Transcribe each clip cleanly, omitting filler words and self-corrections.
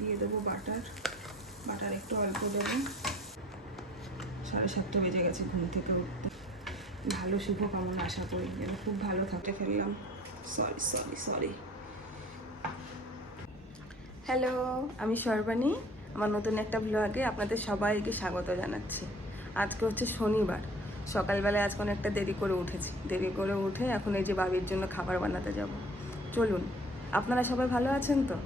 দিয়ে দেবো butter. Butter একটু অল্প দেবো। 7:30 বেজে গেছে ঘুম থেকে উঠতে। ভালো শুভকামনা আশা করি যেন খুব ভালো থাকতে ফেললাম। সরি। হ্যালো, আমি সর্বাণী। আমার নতুন একটা ব্লগে আপনাদের সবাইকে স্বাগত জানাচ্ছি। আজকে হচ্ছে শনিবার। সকালবেলায় আজকে অনেকটা দেরি করে উঠেছি। দেরি করে উঠে এখন এই যে বাবির জন্য খাবার বানাতে যাব। চলুন, আপনারা সবাই ভালো আছেন তো?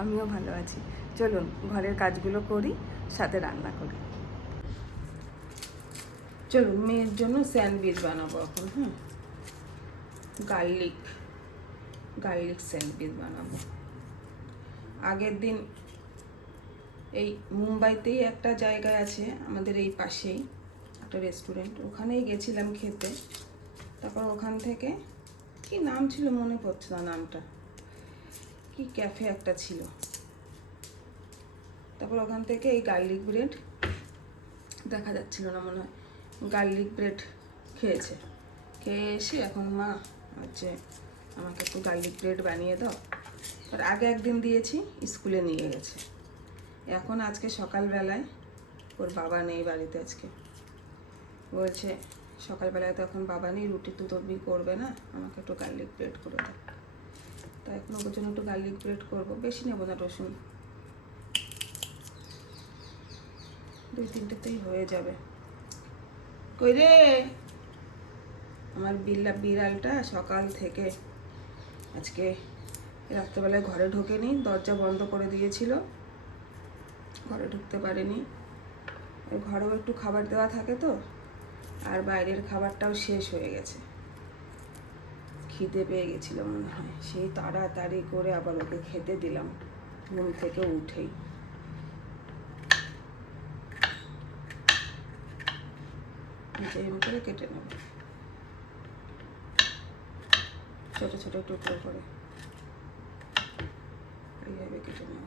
আমিও ভালো আছি। চলুন ঘরের কাজগুলো করি, সাথে রান্না করি। চলুন, মেয়ের জন্য স্যান্ডউইচ বানাবো এখন। গার্লিক স্যান্ডউইচ বানাবো। আগের দিন এই মুম্বাইতেই একটা জায়গায় আছে আমাদের এই পাশেই একটা রেস্টুরেন্ট, ওখানেই গেছিলাম খেতে। তারপর ওখান থেকে কি নাম ছিল মনে পড়ছে না নামটা, কি ক্যাফে একটা ছিল। তারপর ওখান থেকে এই গার্লিক ব্রেড দেখা যাচ্ছিল না, মনে হয় গার্লিক ব্রেড খেয়ে এসে এখন মা হচ্ছে আমাকে একটু গার্লিক ব্রেড বানিয়ে দাও। আর আগে একদিন দিয়েছি, স্কুলে নিয়ে গেছে। এখন আজকে সকালবেলায় ওর বাবা নেই বাড়িতে, আজকে বলছে সকালবেলায় তো এখন বাবা নেই, রুটি তো তরবি করবে না, আমাকে একটু গার্লিক ব্রেড করে দাও। তাই এখন ওর জন্য একটু গার্লিক ব্রেড করবো। বেশি নেবো না রসুন, 2-3টেতেই হয়ে যাবে। কই রে আমার বিড়ালটা সকাল থেকে আজকে রাত্রেবেলায় ঘরে ঢোকেনি, দরজা বন্ধ করে দিয়েছিল, ঘরে ঢুকতে পারেনি। ঘরেও একটু খাবার দেওয়া থাকে তো, আর বাইরের খাবারটাও শেষ হয়ে গেছে। খিদে পেয়ে গেছিল মনে হয়, সেই তাড়াতাড়ি করে আবার ওকে খেতে দিলাম ঘুম থেকে উঠেই। এরকম করে কেটে নেব, ছোট ছোট টুকরো করে এইভাবে কেটে নেব।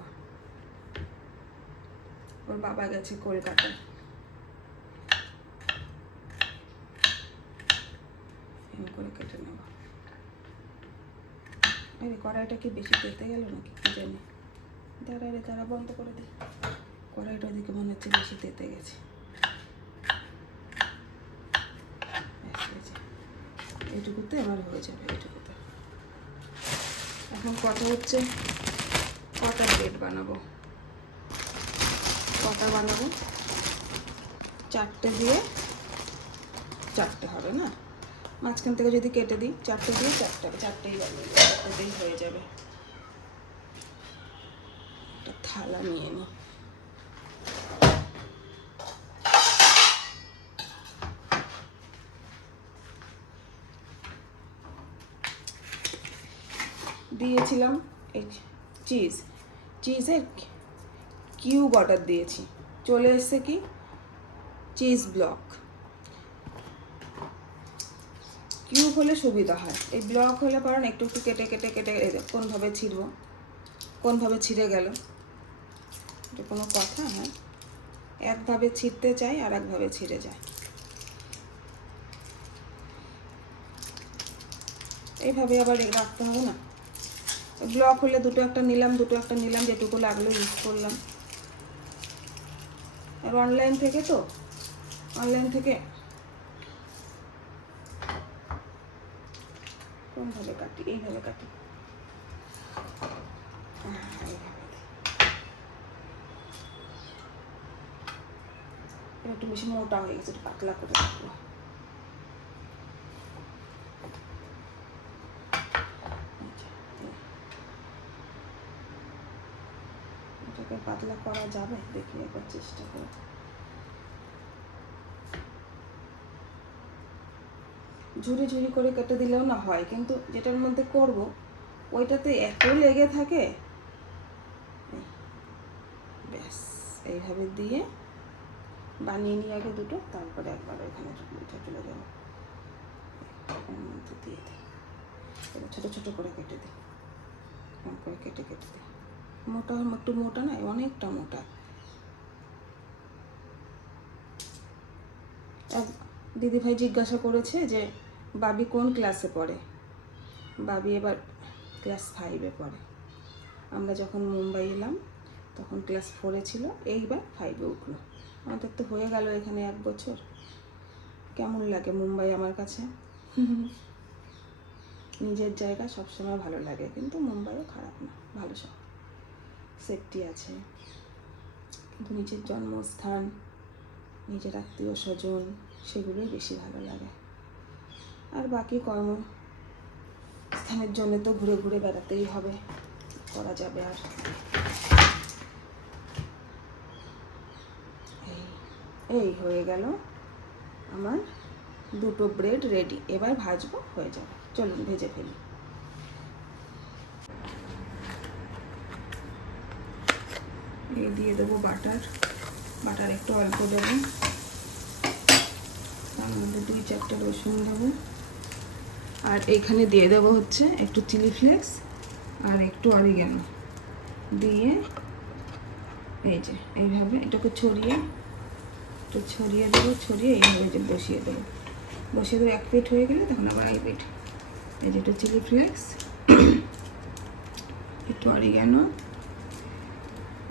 ওর বাবা গেছে কলকাতায়, এরকম করে কেটে নেব। এই কড়াইটা কি বেশি তেতে গেল নাকি কি জানি। দাঁড়া বন্ধ করে দিই। কড়াইটা ওদিকে মনে হচ্ছে বেশি তেতে গেছে। এইটুকুতে আমার হয়ে যাবে, এইটুকুতে। এখন কথা হচ্ছে কটা ব্রেড বানাবো। 4টে দিয়ে 4টে হবে না, মাঝখান থেকে যদি কেটে দিই 4টে দিয়ে 4টেই বানিয়ে 4টেতেই হয়ে যাবে। একটা থালা নিয়ে নিই। দিয়েছিলাম এই চিজের কিউব অর্ডার দিয়েছি, চলে এসছে কি চিজ ব্লক। কিউব হলে সুবিধা হয়, এই ব্লক হলে পারেন একটু একটু কেটে কেটে কেটে কোনভাবে ছিঁড়বো, কোনভাবে ছিঁড়ে গেল, এটা কোনো কথা? হ্যাঁ, একভাবে ছিঁড়তে চাই আর একভাবে ছিঁড়ে যায়। এইভাবে আবার রাখতে হবে না। ব্লক হলে দুটো একটা নিলাম, যেটুকু লাগলো ইউজ করলাম। আর অনলাইন থেকে কোনভাবে কাটি, এইভাবে কাটি। একটু বেশি মোটা হয়ে গেছে, একটু পাতলা করে রাখবো। এটাকে পাতলা করা যাবে, দেখি একবার চেষ্টা করে। ঝুরি ঝুরি করে কেটে দিলেও না হয়, কিন্তু যেটার মধ্যে করব ওইটাতে এত লেগে থাকে। ব্যাস, এইভাবে দিয়ে বানিয়ে নিয়ে আগে দুটো, তারপরে একবার এখানে মিঠা চলে যাবো। মধ্যে দিয়ে দিই, এবার ছোটো ছোটো করে কেটে দিই, এরকম করে কেটে দিই। মোটা একটু মোটা না, অনেকটা মোটা। এক দিদিভাই জিজ্ঞাসা করেছে যে বাবি কোন ক্লাসে পড়ে। বাবি এবার ক্লাস 5-এ পড়ে। আমরা যখন মুম্বাই এলাম তখন ক্লাস 4-এ ছিল, এইবার 5-এ উঠলো। আমাদের তো হয়ে গেল এখানে 1 বছর। কেমন লাগে মুম্বাই আমার কাছে? নিজের জায়গা সবসময় ভালো লাগে, কিন্তু মুম্বাইও খারাপ না, ভালো শহর, সেফটি আছে। কিন্তু নিজের জন্মস্থান, নিজের আত্মীয় স্বজন, সেগুলোই বেশি ভালো লাগে। আর বাকি কর্মস্থানের জন্য তো ঘুরে ঘুরে বেড়াতেই হবে, করা যাবে আর। এই হয়ে গেল আমার 2টো ব্রেড রেডি। এবার ভাজবো, হয়ে যাবে। চলুন ভেজে ফেলি। দিয়ে দেবো বাটার একটু অল্প দেবো, তার মধ্যে 2-4টে রসুন দেবো, আর এইখানে দিয়ে দেবো হচ্ছে একটু চিলি ফ্লেক্স আর একটু অরিগ্যানো দিয়ে, এই যে এইভাবে এটাকে ছড়িয়ে দেবো, এইভাবে যে বসিয়ে দেবো। 1 পিঠ হয়ে গেলে তখন আবার এই পিঠ, এই যে একটু চিলি ফ্লেক্স, একটু অরিগ্যানো।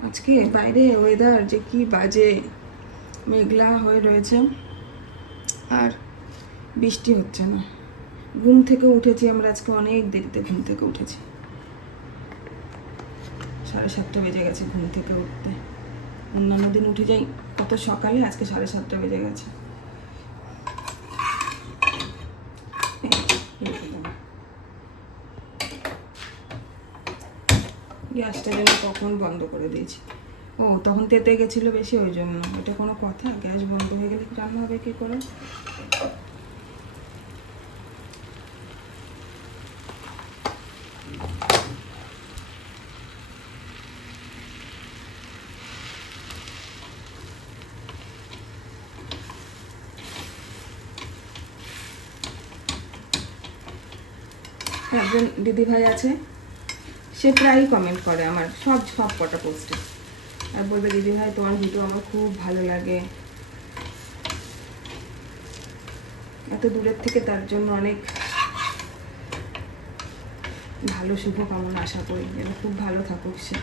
আজকে বাইরে ওয়েদার যে কি বাজে, মেঘলা হয়ে রয়েছে আর বৃষ্টি হচ্ছে না। ঘুম থেকে উঠেছি আমরা আজকে অনেক দেরিতে, ঘুম থেকে উঠেছি 7:30 বেজে গেছে ঘুম থেকে উঠতে। অন্যান্য দিন উঠে যাই কত সকালে, আজকে 7:30 বেজে গেছে। গ্যাসটা যেন কখন বন্ধ করে দিয়েছি। ও তখন তেতে গেছিলো বেশি, ওই জন্য। এটা কোনো কথা? গ্যাস বন্ধ হয়ে গেলে রান্না হবে কী করে? একজন দিদিভাই আছে, সে প্রায়ই কমেন্ট করে আমার সব কটা পোস্টে, আর বলবে দিদিভাই তোমার ভিডিও আমার খুব ভালো লাগে। এত দূরের থেকে তার জন্য অনেক ভালো শুভকামনা আশা করি, যেন খুব ভালো থাকুক সে।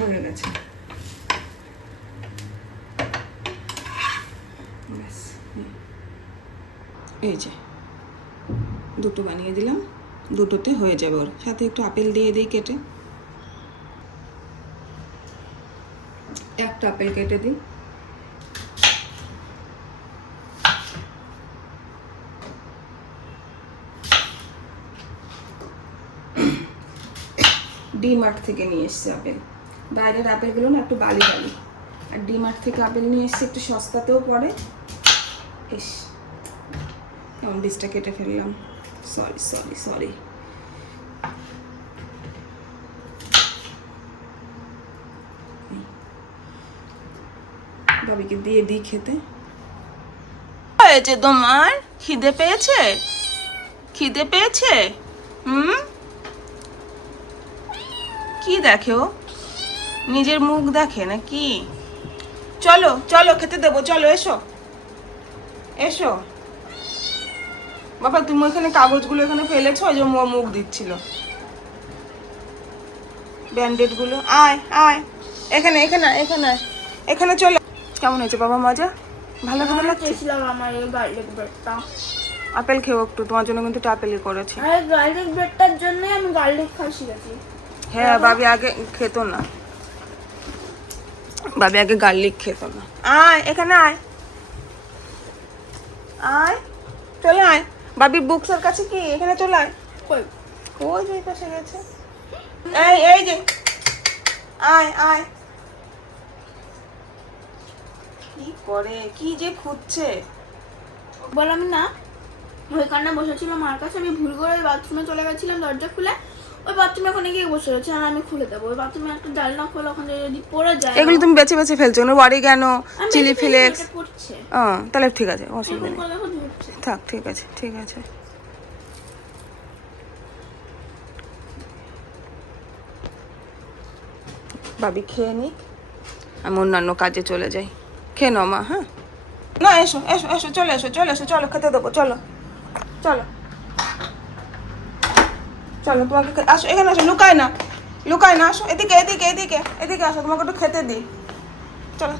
হয়ে গেছে, এই যে 2টো বানিয়ে দিলাম, 2টোতে হয়ে যাবে। ওর সাথে একটু আপেল দিয়ে দিই কেটে, একটা আপেল কেটে দিই। ডিমার্ট থেকে নিয়ে এসছে আপেল। বাইরের আপেলগুলো না একটু বালি, আর ডিমার্ট থেকে আপেল নিয়ে এসছে, একটু সস্তাতেও পড়ে। ইস, কেমন বীজটা কেটে ফেললাম, সরি। বাবিকে দিয়ে দিই খেতে। হয়েছে তোমার? খিদে পেয়েছে? কি দেখে ও? নিজের মুখ দেখে নাকি? চলো খেতে দেবো, চলো এসো। বাবা তুমি এখানে কাগজগুলো এখানে ফেলেছো, ওই যে মুখ দিচ্ছিল, ব্যান্ডেডগুলো। আয় এখানে চলো। কেমন হয়েছে বাবা? মজা? ভালো লাগছে? আমার এই গার্লিক ব্রেডটা। আপেল খেও একটু, তোমার জন্য কিন্তু আপেলই করেছি। আর গার্লিক ব্রেডটার জন্য আমি গার্লিক খাওয়া শিখেছি। হ্যাঁ, বাবি আগে খেত না, গার্লিক খেত না। এখানে চলে আয়। বাবি বুকসের কাছে কি? এখানে চলে আয়। ওই যে পাশে গেছে। এই যে আয়। কি করে, কি যে খুঁজছে বললাম না, ওইখানে বসেছিল মার কাছে, আমি ভুল করে বাথরুমে চলে গেছিলাম, দরজা খুলে ওই বাথরুমে ওখানে গিয়ে বসে রয়েছে, আর আমি খুলে দেবো। ওই বাথরুমে একটা জানলা খোলা, ওখানে যদি পড়ে যায়। এগুলো তুমি বেছে ফেলছো, অরিগ্যানো, চিলি ফ্লেক্স। তাহলে ঠিক আছে, অসুবিধা নেই, থাক, ঠিক আছে। বাবি খেয়ে নিক, আমি অন্যান্য কাজে চলে যাই। খেয়ে নাও মা। হ্যাঁ, না এসো চলে এসো, চলো খেতে দেবো, চলো তোমাকে আসো, এখানে আসো, লুকায় না, লুকায় না, আসো এদিকে এদিকে এদিকে এদিকে আসো, তোমাকে একটু খেতে দিই। চলো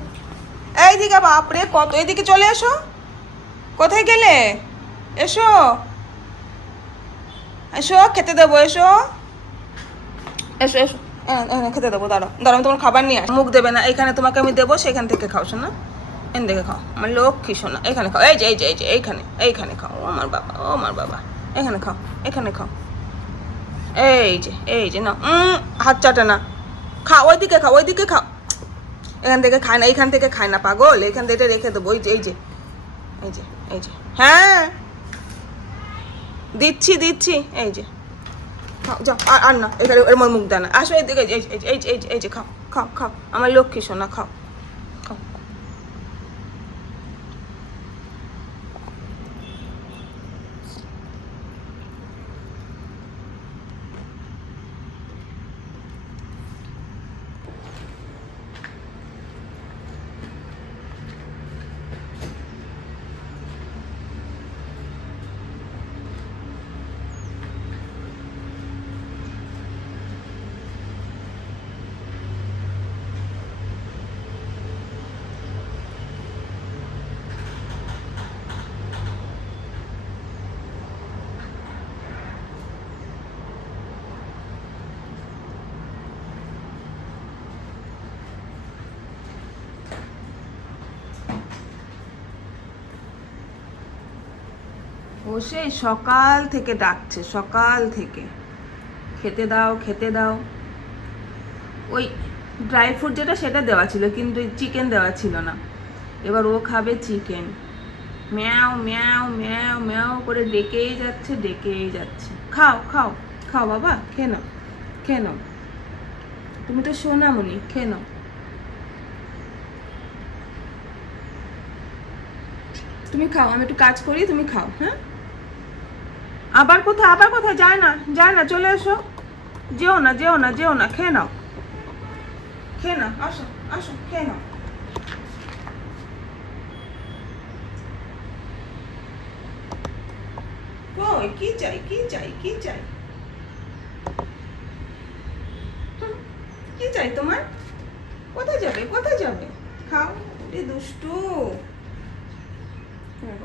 এইদিকে, বাপরে কত, এদিকে চলে এসো। কোথায় গেলে? এসো এসো, খেতে দেবো, এসো এসো এসো। এখানে খেতে দেবো, দাঁড়াও দাঁড়াও, আমি তোমার খাবার নিয়ে আসি। মুখ দেবে না, এখানে তোমাকে আমি দেবো, সেখান থেকে খাও শোনা। এখান থেকে খাও, আমার লক্ষ্মী শোনা। এখানে খাও, এই যে এই যে এই যে এইখানে এইখানে খাও। ও আমার বাবা, ও আমার বাবা, এখানে খাও, এখানে খাও। এই যে না, হাত চাটে না, খাও ওইদিকে খাও, ওইদিকে খাও। এখান থেকে খায় না, এইখান থেকে খায় না পাগল, এখান থেকে রেখে দেবো। এই যে এই যে এই যে এই যে, হ্যাঁ দিচ্ছি দিচ্ছি, এই যে খাও, যাও। আর না, এখানে এর মুখ দেয় না, আসো এইদিকে, এই যে এই যে এই যে এই যে খাও খাও খাও, আমার লক্ষ্মী সোনা, খাও খাও। ও সেই সকাল থেকে ডাকছে, সকাল থেকে খেতে দাও খেতে দাও। ওই ড্রাই ফ্রুট যেটা সেটা দেওয়া ছিল, কিন্তু চিকেন দেওয়া ছিল না। এবার ও খাবে চিকেন, ম্যাও ম্যাও ম্যাও ম্যাও করে ডেকেই যাচ্ছে ডেকেই যাচ্ছে। খাও খাও খাও বাবা, খেয়ে নাও খেয়ে নাও, তুমি তো সোনামণি, খেয়ে নাও। তুমি খাও, আমি একটু কাজ করি, তুমি খাও। হ্যাঁ, আবার কোথায়, আবার কোথায়? যায় না যায় না, চলে এসো। যেও না যেও না যেও না, খেয়ে নাও খেয়ে নাও, আসো আসো খেয়ে নাও। কই, কি চাই কি চাই কি চাই? কি চাই তোমার? কোথায় যাবে কোথায় যাবে? খাও, রে দুষ্টু।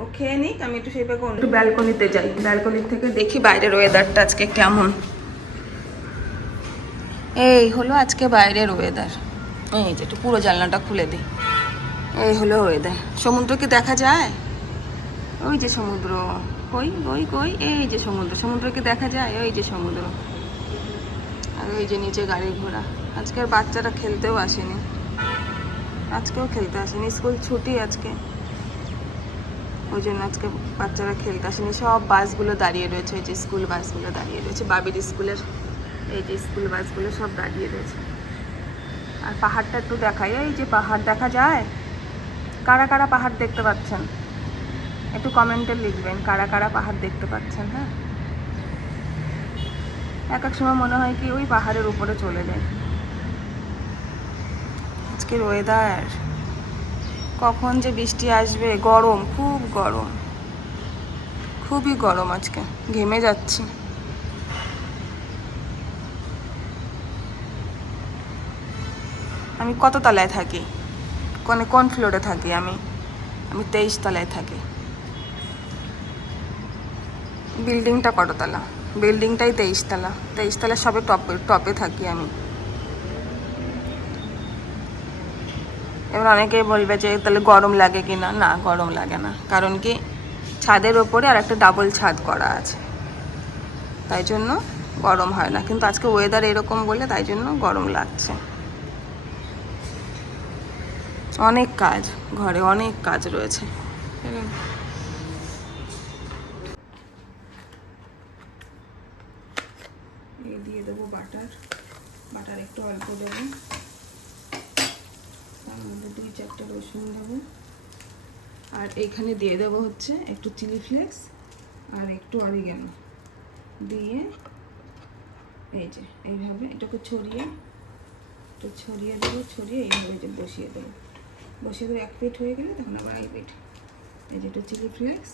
ও খেয়ে নিক, আমি একটু সেই পাকে একটু ব্যালকনিতে যাই, ব্যালকনি থেকে দেখি বাইরের ওয়েদারটা আজকে কেমন। এই হলো আজকে বাইরের ওয়েদার। এই যে একটু পুরো জানলাটা খুলে দিই। এই হলো ওয়েদার। সমুদ্র কি দেখা যায়? ওই যে সমুদ্র, কই কই কই, এই যে সমুদ্র, সমুদ্র কি দেখা যায়? ওই যে সমুদ্র, আর ওই যে নিচে গাড়ি ঘোড়া। আজকের বাচ্চারা খেলতেও আসেনি, আজকেও খেলতে আসেনি, স্কুল ছুটি আজকে, ওই জন্য আজকে বাচ্চারা খেলতে আসেনি। সব বাসগুলো দাঁড়িয়ে রয়েছে, ওই যে স্কুল বাসগুলো দাঁড়িয়ে রয়েছে, বাবির স্কুলের এই যে স্কুল বাসগুলো সব দাঁড়িয়ে রয়েছে। আর পাহাড়টা একটু দেখাই, এই যে পাহাড় দেখা যায়। কারা কারা পাহাড় দেখতে পাচ্ছেন একটু কমেন্টে লিখবেন, কারা কারা পাহাড় দেখতে পাচ্ছেন। হ্যাঁ, এক এক সময় মনে হয় কি ওই পাহাড়ের উপরে চলে যায়। আজকের ওয়েদার, কখন যে বৃষ্টি আসবে, গরম, খুব গরম, খুবই গরম, আজকে ঘেমে যাচ্ছি। আমি কত তলায় থাকি, কোন ফ্লোরে থাকি? আমি 23 তলায় থাকি। বিল্ডিংটা কততলা? বিল্ডিংটাই 23 তলা, 23 তলা সবে টপে টপে থাকি আমি। এবার অনেকেই বলবে যে তাহলে গরম লাগে কি না, না গরম লাগে না, কারণ কি ছাদের ওপরে আর একটা ডাবল ছাদ করা আছে, তাই জন্য গরম হয় না। কিন্তু আজকে ওয়েদার এরকম বলে তাই জন্য গরম লাগছে। অনেক কাজ, ঘরে অনেক কাজ রয়েছে। দিয়ে দেবো বাটার, বাটার একটু অল্প দেবো, তার মধ্যে 2-4টা রসুন দেবো, আর এইখানে দিয়ে দেবো হচ্ছে একটু চিলি ফ্লেক্স আর একটু অরিগ্যানো দিয়ে, এই যে এইভাবে এটাকে ছড়িয়ে দেবো, ছড়িয়ে এইভাবে যে বসিয়ে দেবো। 1 পিঠ হয়ে গেলে তখন আবার এই পিঠ, এই যে একটু চিলি ফ্লেক্স,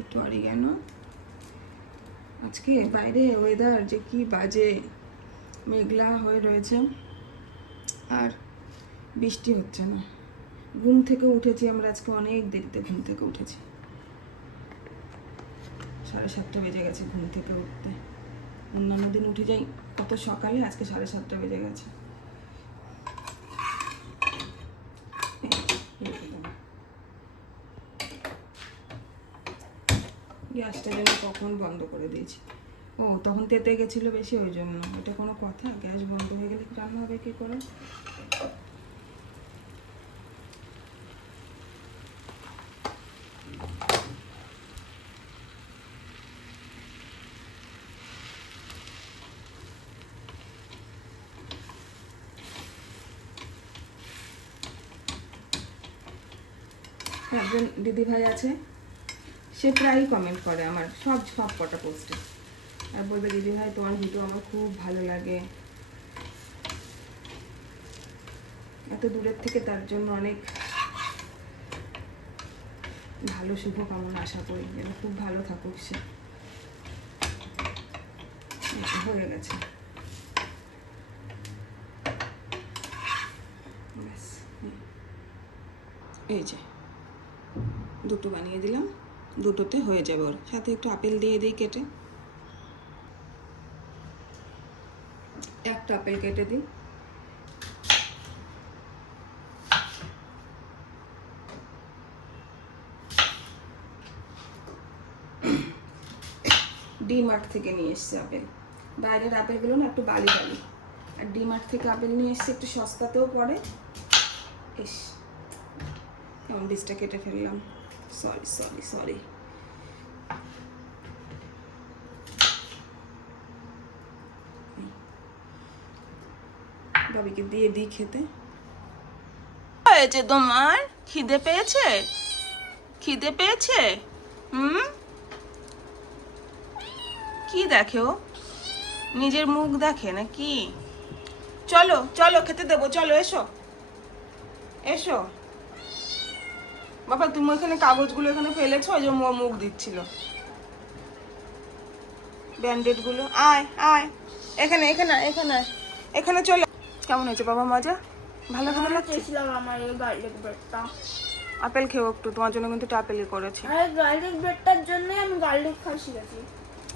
একটু অরিগ্যানো, আজকে বাইরে ওয়েদার যে কি বাজে, মেঘলা হয়ে রয়েছে আর বৃষ্টি হচ্ছে না। ঘুম থেকে উঠেছি আমরা আজকে অনেক দেরিতে ঘুম থেকে উঠেছি, 7:30 বেজে গেছে ঘুম থেকে উঠতে। অন্যান্য দিন উঠে যাই কত সকালে, আজকে 7:30 বেজে গেছে। গ্যাসটা যেন কখন বন্ধ করে দিয়েছি। ও তখন তেতে গেছিলো বেশি, ওই জন্য। এটা কোনো কথা? গ্যাস বন্ধ হয়ে গেলে রান্না হবে কী করে? একজন দিদিভাই আছে, সে প্রায়ই কমেন্ট করে আমার সব কটা পোস্টে, আর বলবে দিদিভাই তোমার ভিডিও আমার খুব ভালো লাগে। এত দূরের থেকে তার জন্য অনেক ভালো শুভকামনা আশা করি, যেন খুব ভালো থাকুক সে। হয়ে গেছে ব্যাস। এই যে দুটো বানিয়ে দিলাম, দুটোতে হয়ে যাবে। ওর সাথে একটু আপেল দিয়ে দিই কেটে, একটা আপেল কেটে দিই। ডিমার্ট থেকে নিয়ে এসছে আপেল। বাইরের আপেলগুলো না একটু বালি বালি, আর ডিমার্ট থেকে আপেল নিয়ে এসছে একটু সস্তাতেও পড়ে। ইস, কেমন বীজটা কেটে ফেললাম, সরি সরি সরি। বাবিকে দিয়ে দিই খেতে। হয়েছে তোমার? খিদে পেয়েছে? খিদে পেয়েছে? কি দেখে ও? নিজের মুখ দেখে নাকি? চলো চলো খেতে দেবো, চলো এসো এসো। বাবা তুমি এখানে কাগজগুলো এখানে ফেলেছো, ওই যে মুখ দিচ্ছিল ব্যান্ডেড গুলো। আয় আয় এখানে এখানে এখানে এখানে চলো। কেমন হয়েছে বাবা? মজা? ভালো ভালো লাগছে? আমার এই গার্লিক ব্রেডটা। আপেল খেও একটু, তোমার জন্য কিন্তু আপেলই করেছি। আর গার্লিক ব্রেডটার জন্য আমি গার্লিক খাওয়া শিখেছি।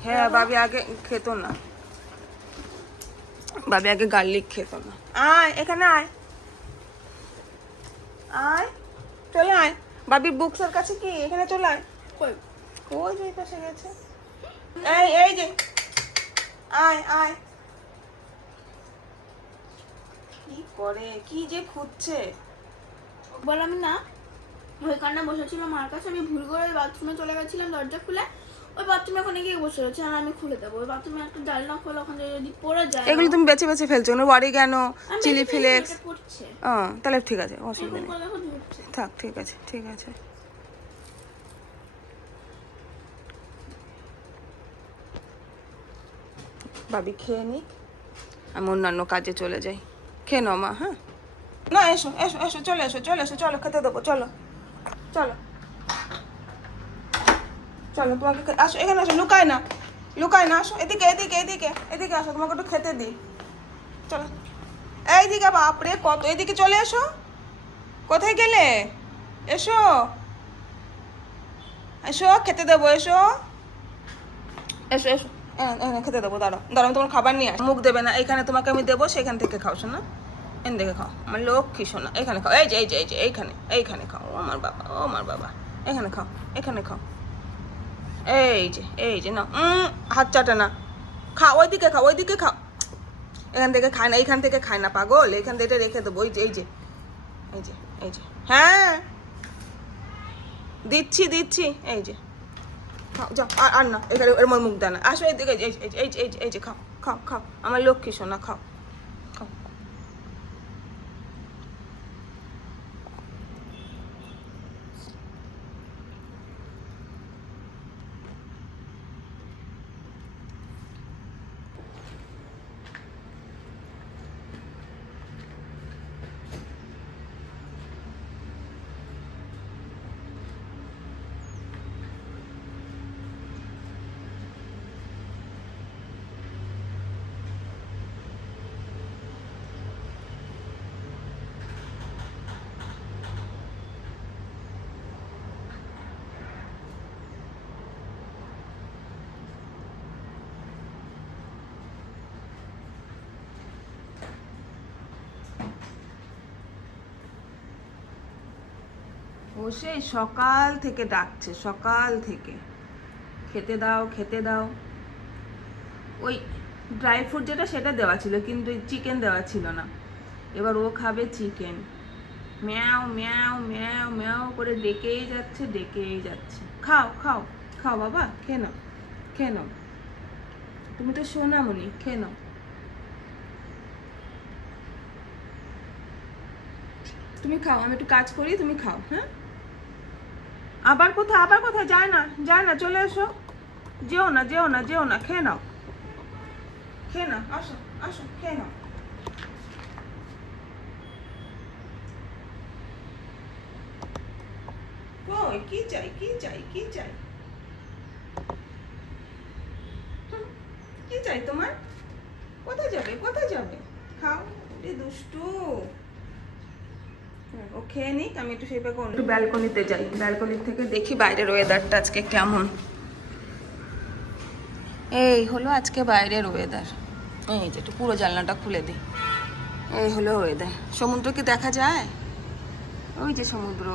হ্যাঁ, বাবি আগে খেত না, বাবি আগে গার্লিক খেত না। আয় এখানে আয় আয়, চলে আয়। বাবির বুকসের কাছে কি? এখানে চলে আয়। কই ওই যে পাশে গেছে। এই এই যে, আয় আয়। কি করে, কি যে খুঁজছে বললাম না, ওই কান্না বসেছিল মার কাছে, আমি ভুল করে বাথরুমে চলে গেছিলাম দরজা খুলে। ওই বাথরুমে ওখানে গিয়ে বসে রয়েছে, আর আমি খুলে দেবো। ওই বাথরুমে একটা জাল না খোলা, ওখানে যদি পড়ে যায়। এগুলো তুমি বেছে বেছে ফেলছো না? Oregano, chilli flakes. পড়ছে। ও তাহলে ঠিক আছে, অসুবিধা নেই, দেখো ধরছে। থাক, ঠিক আছে ঠিক আছে। বাবি খেয়ে নি, আমি অন্যান্য কাজে চলে যাই। খেয়ে নাও মা। হ্যাঁ না, এসো এসো এসো, চলে এসো চলে এসো, চলো খেতে দেবো, চলো চলো চলো। তোমাকে আসো, এখানে আসো, লুকায় না লুকায় না, আসো এদিকে এদিকে এদিকে এদিকে আসো, তোমাকে একটু খেতে দিই, চলো এইদিকে। বাপরে কত, এদিকে চলে এসো। কোথায় গেলে? এসো এসো, খেতে দেবো, এসো এসো এসো। এখানে খেতে দেবো, দাঁড়াও দাঁড়াও, আমি তোমার খাবার নিয়ে আসি। মুখ দেবে না, এখানে তোমাকে আমি দেবো, সেখান থেকে খাও শোনা, এখান থেকে খাও আমার লক্ষ্মী শোনা। এখানে খাও, এই যে এই যে এই যে এইখানে এইখানে খাও। ও আমার বাবা, ও আমার বাবা, এখানে খাও এখানে খাও। এই যে না, হাত চাটে না, খাও ওইদিকে খাও ওইদিকে খাও। এখান থেকে খায় না, এইখান থেকে খায় না পাগল, এইখান থেকে রেখে দেবো। এই যে এই যে এই যে এই যে, হ্যাঁ দিচ্ছি দিচ্ছি, এই যে খাও, যাও। আর না, এখানে এর মুখ দেয় না, আসো এইদিকে, এই যে এই যে এই যে এই যে খাও খাও খাও আমার লক্ষ্মী সোনা, খাও খাও। বসে সকাল থেকে ডাকছে, সকাল থেকে খেতে দাও খেতে দাও। ওই ড্রাই ফ্রুট যেটা সেটা দেওয়া ছিল, কিন্তু চিকেন দেওয়া ছিল না। এবার ও খাবে চিকেন। ম্যাও ম্যাও ম্যাও ম্যাও করে ডেকেই যাচ্ছে, ডেকেই যাচ্ছে। খাও খাও খাও বাবা, খেয়ে নাও খেয়ে নাও, তুমি তো সোনামণি, খেয়ে নাও। তুমি খাও, আমি একটু কাজ করি, তুমি খাও। হ্যাঁ, আবার কোথায়, আবার কোথায়? যায় না, যায় না, চলে এসো। যেও না যেও না যেও না, খেয়ে নাও খেয়ে নাও, আসো আসো খেয়ে নাও। কই, কি চাই কি চাই কি চাই? কি চাই তোমার? কোথায় যাবে কোথায় যাবে? খাও, এ দুষ্টু। ও খেয়ে নিক, আমি একটু সেই পাকে একটু ব্যালকনিতে যাই, ব্যালকনি থেকে দেখি বাইরের ওয়েদারটা আজকে কেমন। এই হলো আজকে বাইরের ওয়েদার। এই যে একটু পুরো জানলাটা খুলে দিই। এই হলো ওয়েদার। সমুদ্র কি দেখা যায়? ওই যে সমুদ্র।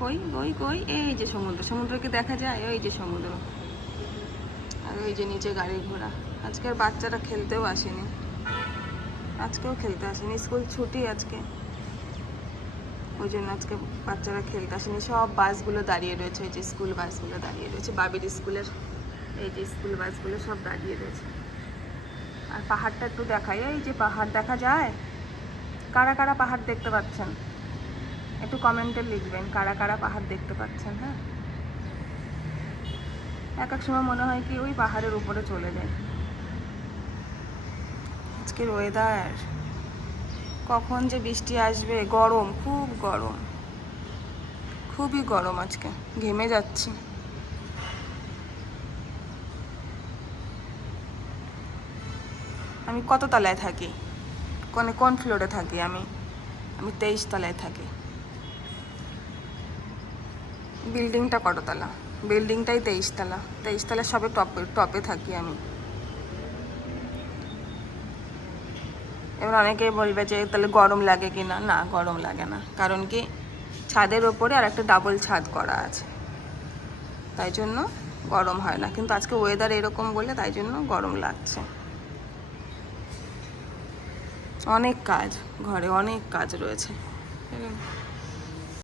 কই কই কই, এই যে সমুদ্র। সমুদ্র কি দেখা যায়? ওই যে সমুদ্র। আর ওই যে নিচে গাড়ি ঘোড়া। আজকের বাচ্চারা খেলতেও আসেনি, আজকেও খেলতে আসেনি, স্কুল ছুটি আজকে, ওই জন্য আজকে বাচ্চারা খেলতে আসেনি। সব বাসগুলো দাঁড়িয়ে রয়েছে, ওই যে স্কুল বাসগুলো দাঁড়িয়ে রয়েছে, বাবির স্কুলের এই যে স্কুল বাসগুলো সব দাঁড়িয়ে রয়েছে। আর পাহাড়টা একটু দেখাই, এই যে পাহাড় দেখা যায়। কারা কারা পাহাড় দেখতে পাচ্ছেন একটু কমেন্টে লিখবেন, কারা কারা পাহাড় দেখতে পাচ্ছেন। হ্যাঁ, এক এক সময় মনে হয় কি ওই পাহাড়ের উপরে চলে যায়। আজকের ওয়েদার, কখন যে বৃষ্টি আসবে। গরম, খুব গরম, খুবই গরম আজকে, ঘেমে যাচ্ছি। আমি কত তলায় থাকি, কোন ফ্লোরে থাকি? আমি 23 তলায় থাকি। বিল্ডিংটা কত তলা? বিল্ডিংটাই 23 তলা। 23 তলা সবে টপে টপে থাকি আমি। এবার অনেকেই বলবে যে তাহলে গরম লাগে কি না। না, গরম লাগে না, কারণ কি ছাদের ওপরে আর একটা ডাবল ছাদ করা আছে, তাই জন্য গরম হয় না। কিন্তু আজকে ওয়েদার এরকম বলে তাই জন্য গরম লাগছে। অনেক কাজ, ঘরে অনেক কাজ রয়েছে।